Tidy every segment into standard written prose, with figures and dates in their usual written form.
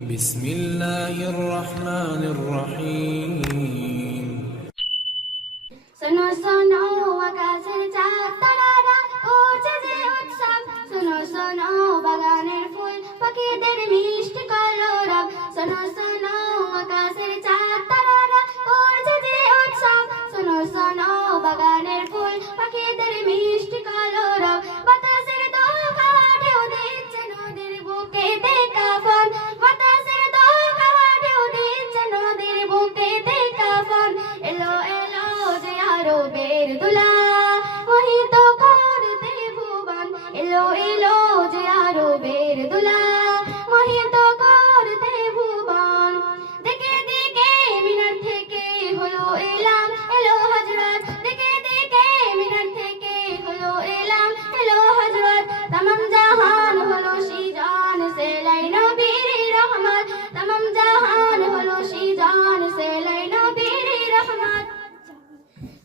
بسم الله الرحمن الرحيم सुनो सुनो আকাশের চাঁদ তারারা উঠছে যে উৎসব सुनो सुनो বাগানের ফুল পাখিদের মিষ্টি কলরব सुनो सुनो আকাশের চাঁদ তারারা উঠছে যে উৎসব सुनो सुनो বাগানের ফুল পাখিদের মিষ্টি কলরব বাতাসের দোকা ঢেউ দিচ্ছে নদীর বুকেতে কাফন বাতাসের দোকা ঢেউ দিচ্ছে নদীর বুকেতে কাফন এলো এলো যে আরবের দুলা মোহিত করতে ভুবন এলো এলো যে আরবের দুলা মোহিত করতে ভুবন দিকে দিকে মিনার থেকে হলো এলাম এলো হযরত দিকে দিকে মিনার থেকে হলো এলাম এলো হযরত तमाम জাহান হলো সিজান সে লাই নবীর রহমত तमाम জাহান হলো সিজান সে লাই নবীর রহমত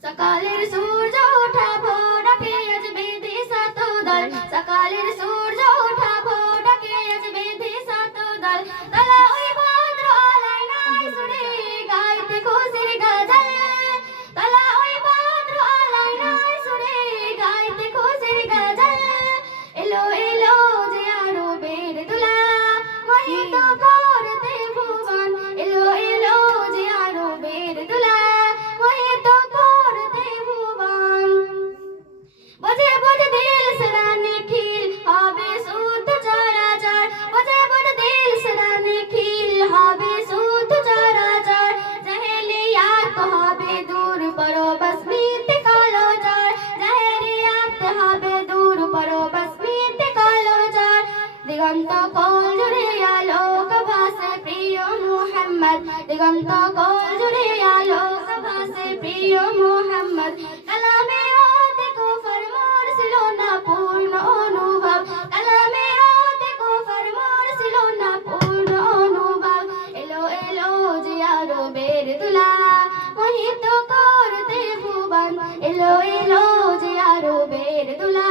সকালের সূর্য ওঠা ভোর ডাকে আজ বেঁধে সাত দল সকালের সূর্য ওঠা ভোর ডাকে আজ বেঁধে সাত দল তালা ওই ভদ্র আলাই নাই সুরে গাইতে খুশির গজল তালা ওই ভদ্র আলাই নাই সুরে গাইতে খুশির গজল এলো এলো যে আরবের দুলা মোহিত করতে ভুবন এলো এলো যে আরবের দুলা মোহিত করতে ভুবন বোঝে বোঝে দিল সরানে খিল হবে শুদ্ধ চরাচর বোঝে বোঝে দিল সরানে খিল হবে শুদ্ধ চরাচর জাহেলিয়াত হবে দূর পরো বস মিথ্যে কালোচর জাহেলিয়াত হবে দূর পরো বস মিথ্যে কালোচর দিগন্ত কোল জুড়ে আলোক ভাসে প্রিয় মুহাম্মদ দিগন্ত কোল জুড়ে আলোক ভাসে প্রিয় মুহাম্মদ কালামে রাতে কুফর মোর ছিল না পূর্ণ অনুভব কালামে রাতে কুফর মোর ছিল না পূর্ণ অনুভব এলো এলো যে আরবের দুলা মোহিত করতে ভুবন এলো এলো যে আরবের দুলা